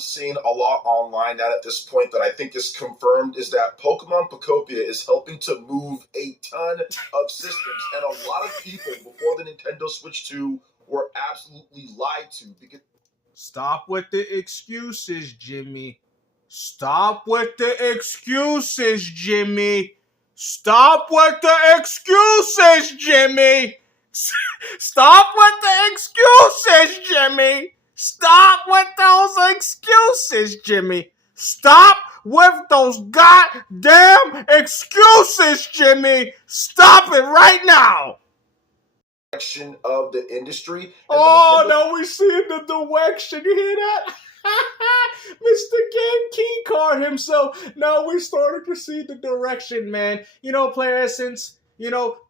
seeing a lot online now at this point that I think is confirmed is that Pokemon Pokopia is helping to move a ton of systems, and a lot of people before the Nintendo Switch 2 were absolutely lied to because stop with the excuses, Jimmy. Stop with the excuses, Jimmy. Stop with the excuses, Jimmy. Stop with the excuses, Jimmy. Stop with those excuses, Jimmy. Stop with those goddamn excuses, Jimmy. Stop it right now. Of the industry. Oh, now we see the direction. You hear that? Mr. Game Key Card himself. Now we started to see the direction, man. You know, PlayerEssence,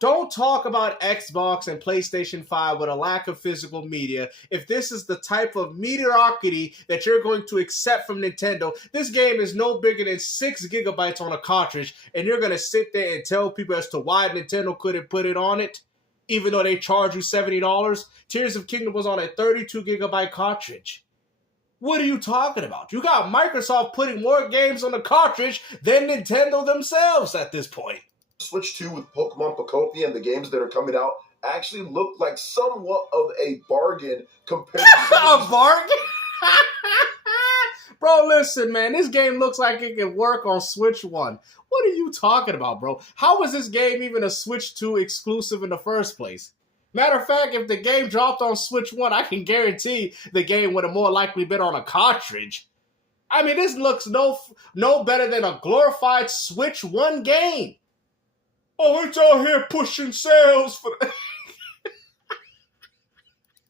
don't talk about Xbox and PlayStation 5 with a lack of physical media. If this is the type of mediocrity that you're going to accept from Nintendo, this game is no bigger than 6 gigabytes on a cartridge, and you're going to sit there and tell people as to why Nintendo couldn't put it on it, even though they charge you $70. Tears of Kingdom was on a 32 gigabyte cartridge. What are you talking about? You got Microsoft putting more games on the cartridge than Nintendo themselves at this point. Switch 2 with Pokemon Pokopia and the games that are coming out actually look like somewhat of a bargain compared to a bargain? Bro, listen, man. This game looks like it can work on Switch 1. What are you talking about, bro? How was this game even a Switch 2 exclusive in the first place? Matter of fact, if the game dropped on Switch 1, I can guarantee the game would have more likely been on a cartridge. I mean, this looks no better than a glorified Switch 1 game. Oh, it's out here pushing sales for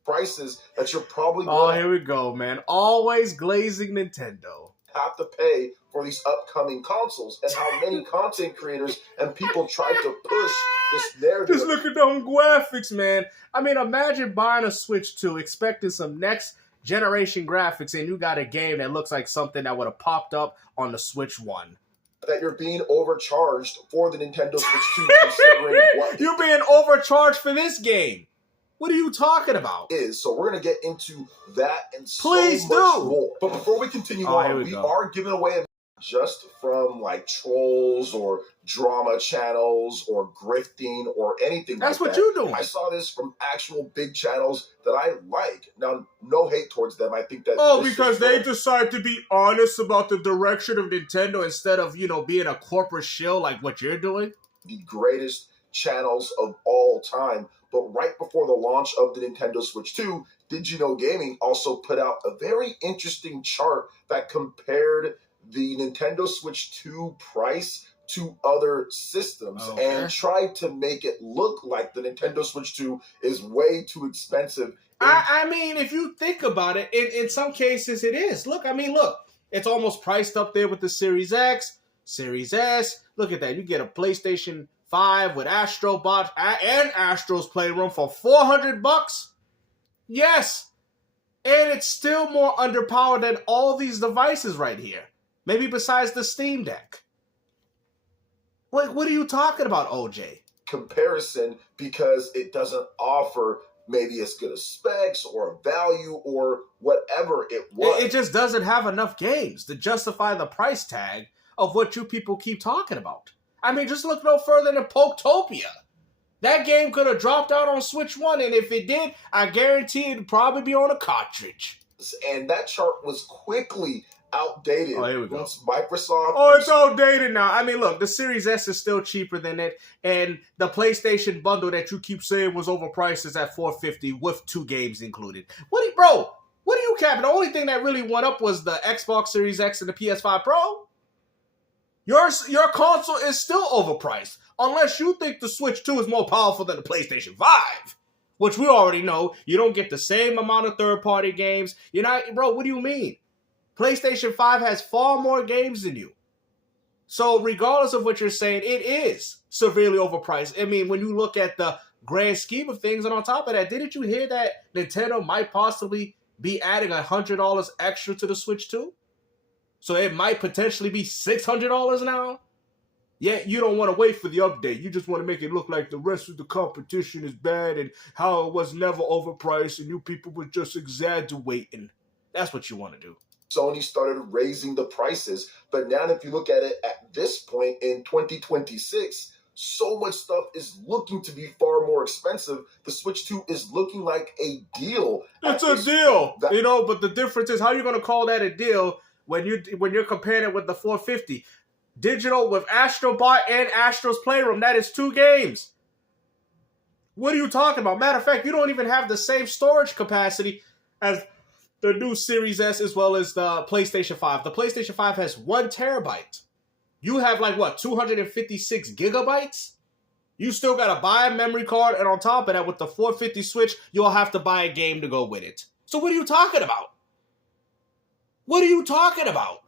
prices that you're probably going here we go, man. Always glazing Nintendo. Have to pay for these upcoming consoles, and how many content creators and people try to push this narrative. Just look at them graphics, man. I mean, imagine buying a Switch 2, expecting some next generation graphics, and you got a game that looks like something that would have popped up on the Switch 1. That you're being overcharged for the Nintendo Switch 2, considering what you're being overcharged for this game. What are you talking about? So we're going to get into that and Please so much more. But before we continue on, we are giving away just from like trolls or drama channels or grifting or anything like that. That's what you're doing. I saw this from actual big channels that I like. Now, no hate towards them. I think that because they decide to be honest about the direction of Nintendo instead of, being a corporate shill like what you're doing. The greatest channels of all time. But right before the launch of the Nintendo Switch 2, Did You Know Gaming also put out a very interesting chart that compared the Nintendo Switch 2 price to other systems and tried to make it look like the Nintendo Switch 2 is way too expensive. I mean, if you think about it, in some cases it is. Look, it's almost priced up there with the Series X, Series S. Look at that. You get a PlayStation 5 with Astrobot and Astro's Playroom for $400. Yes. And it's still more underpowered than all these devices right here. Maybe besides the Steam Deck. What are you talking about, OJ? Comparison, because it doesn't offer maybe as good as specs or value or whatever it was. It just doesn't have enough games to justify the price tag of what you people keep talking about. I mean, just look no further than Pokopia. That game could have dropped out on Switch 1, and if it did, I guarantee it'd probably be on a cartridge. And that chart was quickly outdated. Oh, here we go. Once Microsoft... Oh, it's outdated now. I mean, look, the Series S is still cheaper than it, and the PlayStation bundle that you keep saying was overpriced is at $450 with 2 games included. What are you capping? The only thing that really went up was the Xbox Series X and the PS5 Pro. Your console is still overpriced, unless you think the Switch 2 is more powerful than the PlayStation 5, which we already know. You don't get the same amount of third-party games. Bro, what do you mean? PlayStation 5 has far more games than you. So regardless of what you're saying, it is severely overpriced. I mean, when you look at the grand scheme of things, and on top of that, didn't you hear that Nintendo might possibly be adding $100 extra to the Switch 2? So it might potentially be $600 now? Yet you don't want to wait for the update. You just want to make it look like the rest of the competition is bad and how it was never overpriced and you people were just exaggerating. That's what you want to do. Sony started raising the prices. But now if you look at it at this point in 2026, so much stuff is looking to be far more expensive. The Switch 2 is looking like a deal. It's a deal, but the difference is how you're going to call that a deal when you're comparing it with the 450. Digital with Astrobot and Astro's Playroom, that is 2 games. What are you talking about? Matter of fact, you don't even have the same storage capacity as the new Series S as well as the PlayStation 5. The PlayStation 5 has 1 terabyte. You have 256 gigabytes? You still got to buy a memory card, and on top of that, with the 450 Switch, you'll have to buy a game to go with it. So what are you talking about? What are you talking about?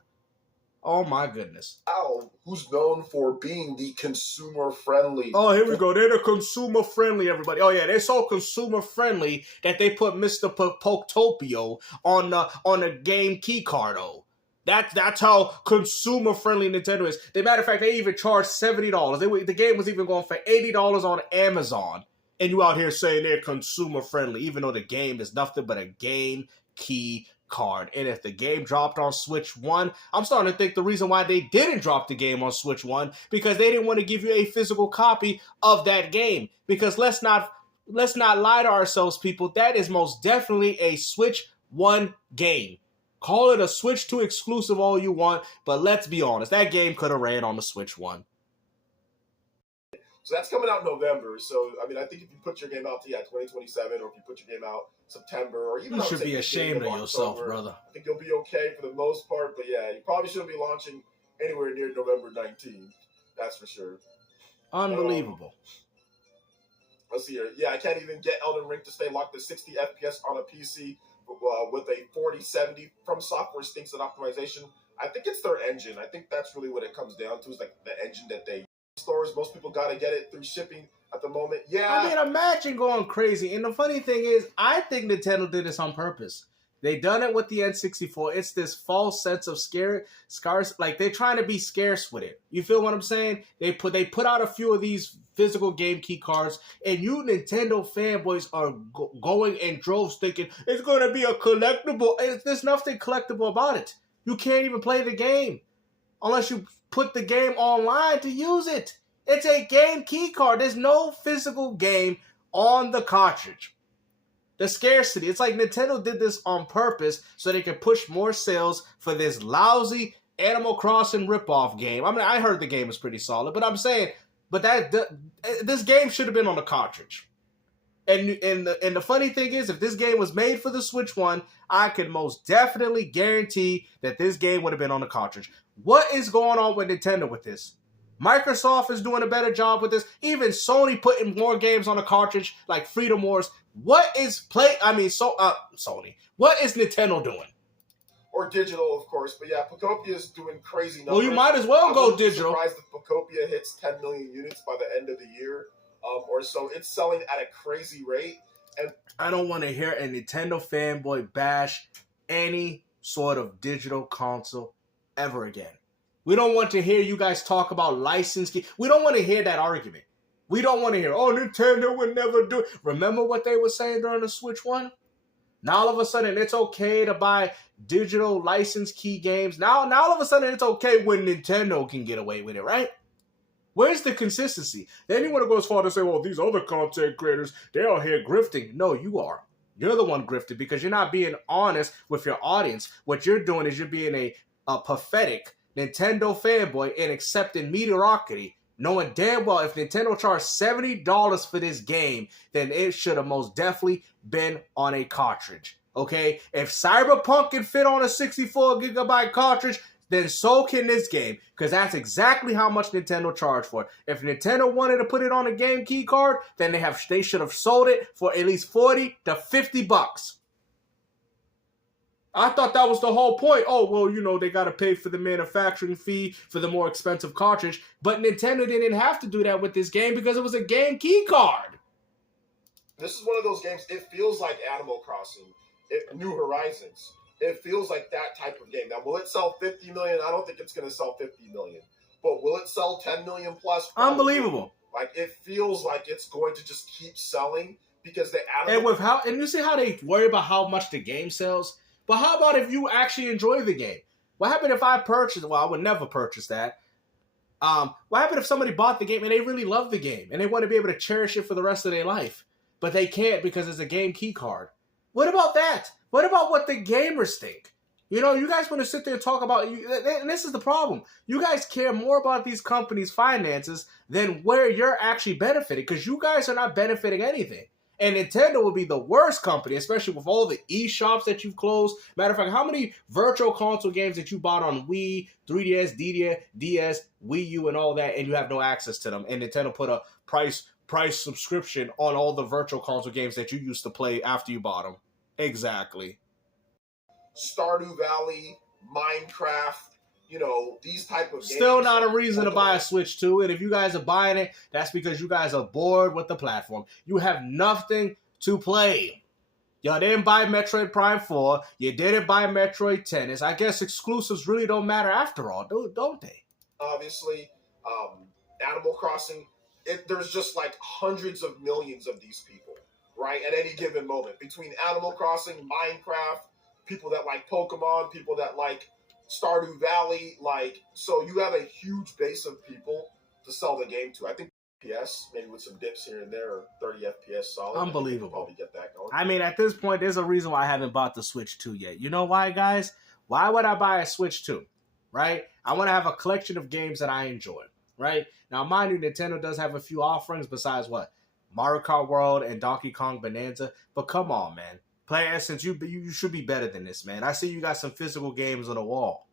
Oh my goodness. Valve, who's known for being the consumer-friendly. Oh, here we go. They're the consumer-friendly, everybody. Oh yeah, they're so consumer-friendly that they put Mr. Pokopia on a game key card, oh. That's how consumer-friendly Nintendo is. As a matter of fact, they even charged $70. The game was even going for $80 on Amazon. And you out here saying they're consumer-friendly, even though the game is nothing but a game key card. And if the game dropped on Switch 1, I'm starting to think the reason why they didn't drop the game on Switch 1, because they didn't want to give you a physical copy of that game. Because let's not lie to ourselves, people. That is most definitely a Switch 1 game. Call it a Switch 2 exclusive all you want, but let's be honest, that game could have ran on the Switch 1. So that's coming out in November. So, I mean, I think if you put your game out to 2027, or if you put your game out September, or even you should be ashamed of yourself, October, brother. I think you'll be okay for the most part. But yeah, you probably shouldn't be launching anywhere near November 19th. That's for sure. Unbelievable. Let's see here. Yeah, I can't even get Elden Ring to stay locked at 60 FPS on a PC with a 4070 from Software Stinks at optimization. I think it's their engine. I think that's really what it comes down to, is the engine that they use. Stores, most people got to get it through shipping at the moment. Yeah. I mean, imagine going crazy. And the funny thing is, I think Nintendo did this on purpose. They done it with the N64. It's this false sense of scarce. Like, they're trying to be scarce with it. You feel what I'm saying? They put out a few of these physical game key cards, and you Nintendo fanboys are going in droves thinking it's going to be a collectible. There's nothing collectible about it. You can't even play the game unless you put the game online to use it. It's a game key card. There's no physical game on the cartridge. The scarcity. It's like Nintendo did this on purpose so they could push more sales for this lousy Animal Crossing ripoff game. I mean, I heard the game is pretty solid, but I'm saying, this game should have been on the cartridge. And the funny thing is, if this game was made for the Switch 1, I could most definitely guarantee that this game would have been on the cartridge. What is going on with Nintendo with this? Microsoft is doing a better job with this. Even Sony putting more games on the cartridge, like Freedom Wars. What is Sony? What is Nintendo doing? Or digital, of course. But yeah, Pokopia is doing crazy numbers. Well, you might as well go digital. I'm surprised if Pokopia hits 10 million units by the end of the year or so. It's selling at a crazy rate. And I don't want to hear a Nintendo fanboy bash any sort of digital console ever again. We don't want to hear you guys talk about license. We don't want to hear that argument. We don't want to hear, oh, Nintendo would never do it. Remember what they were saying during the Switch 1? Now all of a sudden it's okay to buy digital license key games. Now all of a sudden it's okay when Nintendo can get away with it, right? Where's the consistency? Then you want to go as far to say, well, these other content creators, they're out here grifting. No, you are. You're the one grifted because you're not being honest with your audience. What you're doing is you're being a pathetic Nintendo fanboy and accepting mediocrity, knowing damn well if Nintendo charged $70 for this game, then it should have most definitely been on a cartridge. Okay? If Cyberpunk can fit on a 64 gigabyte cartridge, then so can this game, because that's exactly how much Nintendo charged for it. If Nintendo wanted to put it on a game key card, then they should have sold it for at least $40 to $50. I thought that was the whole point. Oh, well, they got to pay for the manufacturing fee for the more expensive cartridge. But Nintendo didn't have to do that with this game because it was a game key card. This is one of those games, it feels like Animal Crossing, New Horizons. It feels like that type of game. Now, will it sell 50 million? I don't think it's going to sell 50 million. But will it sell 10 million plus? Probably. Unbelievable. Like, it feels like it's going to just keep selling because and you see how they worry about how much the game sells? But how about if you actually enjoy the game? What happened if I purchased? Well, I would never purchase that. What happened if somebody bought the game and they really love the game and they want to be able to cherish it for the rest of their life, but they can't because it's a game key card? What about that? What about what the gamers think? You know, you guys want to sit there and talk about, and this is the problem. You guys care more about these companies' finances than where you're actually benefiting, because you guys are not benefiting anything. And Nintendo will be the worst company, especially with all the eShops that you've closed. Matter of fact, how many virtual console games that you bought on Wii, 3DS, DS, Wii U, and all that, and you have no access to them? And Nintendo put a price subscription on all the virtual console games that you used to play after you bought them. Exactly. Stardew Valley, Minecraft, you know, these type of games. Still not a reason to buy a Switch 2. And if you guys are buying it, that's because you guys are bored with the platform. You have nothing to play. Y'all didn't buy Metroid Prime 4. You didn't buy Metroid Tennis. I guess exclusives really don't matter after all, don't they? Obviously, Animal Crossing, there's just like hundreds of millions of these people, right? At any given moment. Between Animal Crossing, Minecraft, people that like Pokemon, people that like Stardew Valley, so you have a huge base of people to sell the game to. I think FPS, maybe with some dips here and there, or 30 FPS solid. Unbelievable. Probably get that going. I mean, at this point, there's a reason why I haven't bought the Switch 2 yet. You know why, guys? Why would I buy a Switch 2? Right? I want to have a collection of games that I enjoy. Right? Now, mind you, Nintendo does have a few offerings besides what? Mario Kart World and Donkey Kong Bonanza. But come on, man. PlayerEssence, you should be better than this, man. I see you got some physical games on the wall.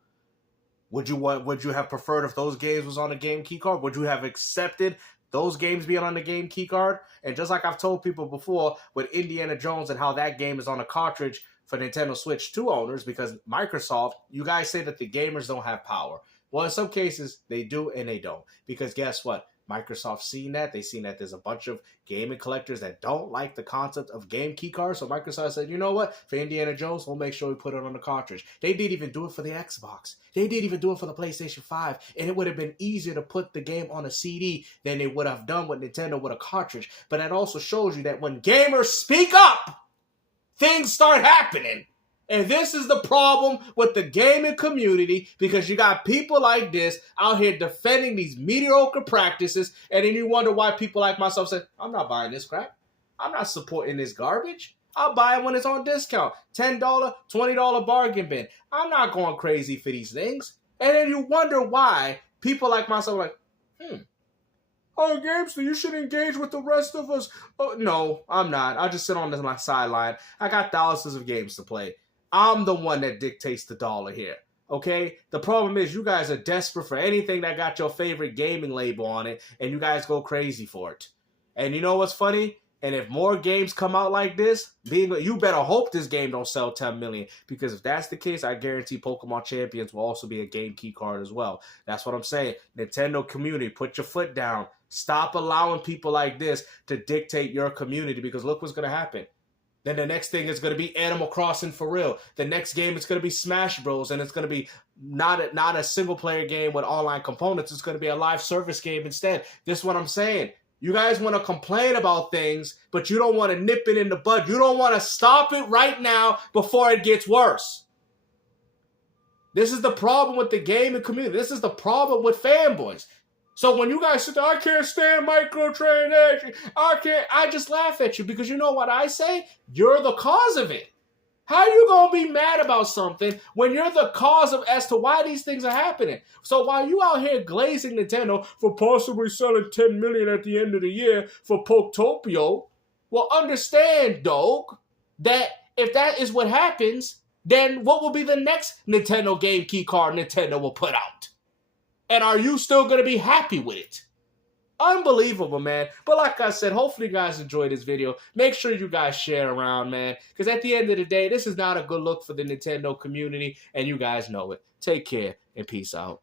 Would you have preferred if those games was on the game key card? Would you have accepted those games being on the game key card? And just like I've told people before with Indiana Jones and how that game is on a cartridge for Nintendo Switch 2 owners, because Microsoft, you guys say that the gamers don't have power. Well, in some cases, they do and they don't. Because guess what? Microsoft's seen that. They've seen that there's a bunch of gaming collectors that don't like the concept of game key cards. So Microsoft said, you know what? For Indiana Jones, we'll make sure we put it on the cartridge. They didn't even do it for the Xbox. They didn't even do it for the PlayStation 5. And it would have been easier to put the game on a CD than they would have done with Nintendo with a cartridge. But that also shows you that when gamers speak up, things start happening. And this is the problem with the gaming community, because you got people like this out here defending these mediocre practices, and then you wonder why people like myself say, I'm not buying this crap. I'm not supporting this garbage. I'll buy it when it's on discount. $10, $20 bargain bin. I'm not going crazy for these things. And then you wonder why people like myself are like, oh, Gamester, you should engage with the rest of us. Oh, no, I'm not. I'll just sit on my sideline. I got thousands of games to play. I'm the one that dictates the dollar here, okay? The problem is you guys are desperate for anything that got your favorite gaming label on it, and you guys go crazy for it. And you know what's funny? And if more games come out like this, you better hope this game don't sell 10 million, because if that's the case, I guarantee Pokemon Champions will also be a game key card as well. That's what I'm saying. Nintendo community, put your foot down. Stop allowing people like this to dictate your community, because look what's going to happen. Then the next thing is going to be Animal Crossing for real. The next game is going to be Smash Bros. And it's going to be not a single-player game with online components. It's going to be a live service game instead. This is what I'm saying. You guys want to complain about things, but you don't want to nip it in the bud. You don't want to stop it right now before it gets worse. This is the problem with the gaming community. This is the problem with fanboys. So when you guys sit there, I can't stand microtransaction, I just laugh at you, because you know what I say? You're the cause of it. How are you going to be mad about something when you're the cause of as to why these things are happening? So while you out here glazing Nintendo for possibly selling 10 million at the end of the year for Pokopia, well, understand, dog, that if that is what happens, then what will be the next Nintendo game key card Nintendo will put out? And are you still going to be happy with it? Unbelievable, man. But like I said, hopefully you guys enjoyed this video. Make sure you guys share around, man. Because at the end of the day, this is not a good look for the Nintendo community. And you guys know it. Take care and peace out.